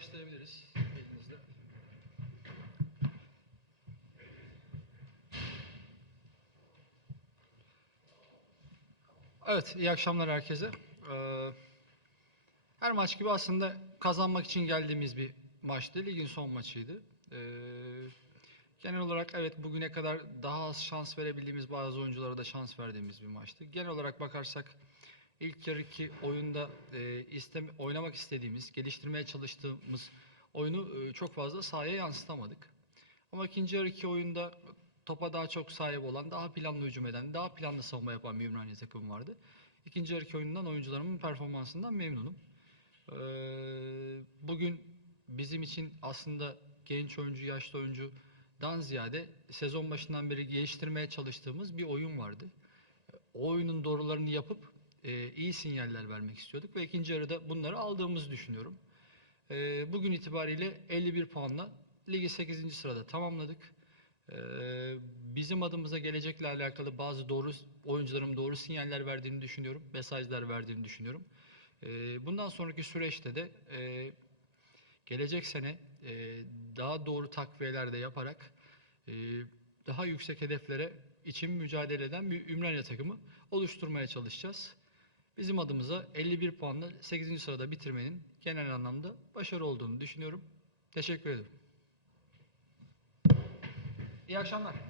başlayabiliriz elinizde. Evet, iyi akşamlar herkese. Ee, her maç gibi aslında kazanmak için geldiğimiz bir maçtı. Ligin son maçıydı. Ee, genel olarak evet bugüne kadar daha az şans verebildiğimiz bazı oyunculara da şans verdiğimiz bir maçtı. Genel olarak bakarsak ilk yarı iki oyunda e, istem oynamak istediğimiz, geliştirmeye çalıştığımız oyunu e, çok fazla sahaya yansıtamadık. Ama ikinci yarı iki oyunda topa daha çok sahip olan, daha planlı hücum eden, daha planlı savunma yapan bir Ümraniye takımı vardı. İkinci yarı iki oyundan oyuncularımın performansından memnunum. Ee, bugün bizim için aslında genç oyuncu, yaşlı oyuncudan ziyade sezon başından beri geliştirmeye çalıştığımız bir oyun vardı. O oyunun doğrularını yapıp e, iyi sinyaller vermek istiyorduk ve ikinci yarıda bunları aldığımızı düşünüyorum. Ee, bugün itibariyle 51 puanla ligi 8. sırada tamamladık. Ee, bizim adımıza gelecekle alakalı bazı doğru oyuncuların doğru sinyaller verdiğini düşünüyorum, mesajlar verdiğini düşünüyorum. Ee, bundan sonraki süreçte de e, gelecek sene e, daha doğru takviyeler de yaparak e, daha yüksek hedeflere için mücadele eden bir Ümraniye takımı oluşturmaya çalışacağız. Bizim adımıza 51 puanla 8. sırada bitirmenin genel anlamda başarı olduğunu düşünüyorum. Teşekkür ederim. İyi akşamlar.